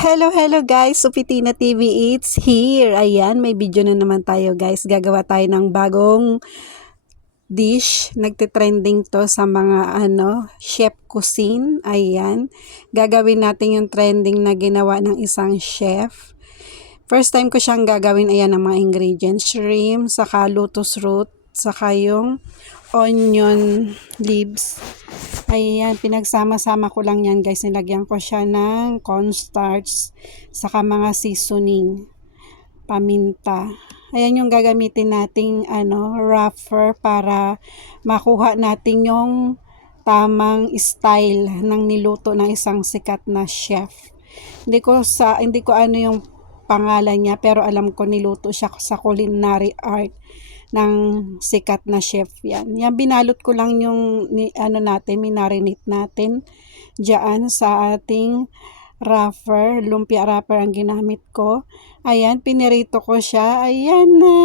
Hello guys, Supitina TV, it's here. Ayan, may video na naman tayo guys. Gagawa tayo ng bagong dish. Nagte-trending to sa mga chef cuisine. Ayan, gagawin natin yung trending na ginawa ng isang chef. First time ko siyang gagawin. Ayan ang mga ingredients. Shrimp, saka lotus root, saka yung onion leaves. Ayan, pinagsama-sama ko lang yan guys. Nilagyan ko siya ng cornstarch, saka mga seasoning, paminta. Ayan yung gagamitin nating wrapper para makuha natin yung tamang style ng niluto ng isang sikat na chef. Hindi ko ano yung pangalan niya, pero alam ko niluto siya sa culinary art ng sikat na chef yan. Yan, binalot ko lang yung minarinate natin diyan sa ating wrapper. Lumpia wrapper ang ginamit ko. Ayan, pinirito ko siya. Ayan na.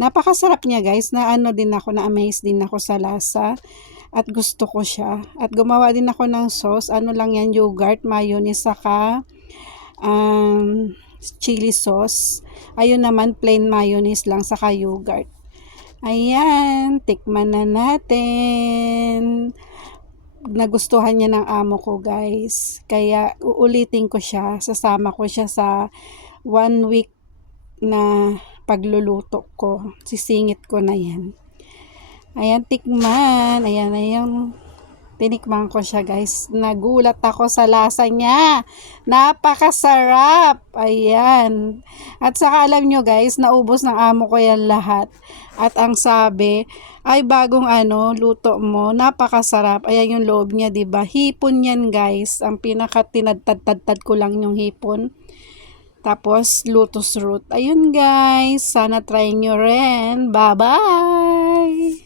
Napakasarap niya guys. Na amaze din ako sa lasa. At gusto ko siya. At gumawa din ako ng sauce. Ano lang yan, yogurt, mayonnaise, saka chili sauce. Ayun naman, plain mayonnaise lang saka yogurt. Ayan, tikman na natin. Nagustuhan niya ng amo ko guys. Kaya uulitin ko siya. Sasama ko siya sa 1 week na pagluluto ko. Sisingit ko na yan. Ayan, tikman. Ayan. Tinikman ko siya guys. Nagulat ako sa lasa niya. Napakasarap. Ayan. At saka alam nyo guys, naubos ng amo ko yan lahat. At ang sabi, ay bagong luto mo. Napakasarap. Ayan yung loob niya, diba? Hipon yan guys. Ang pinaka tinadtad ko lang yung hipon. Tapos lotus root. Ayun guys. Sana try nyo rin. Bye-bye.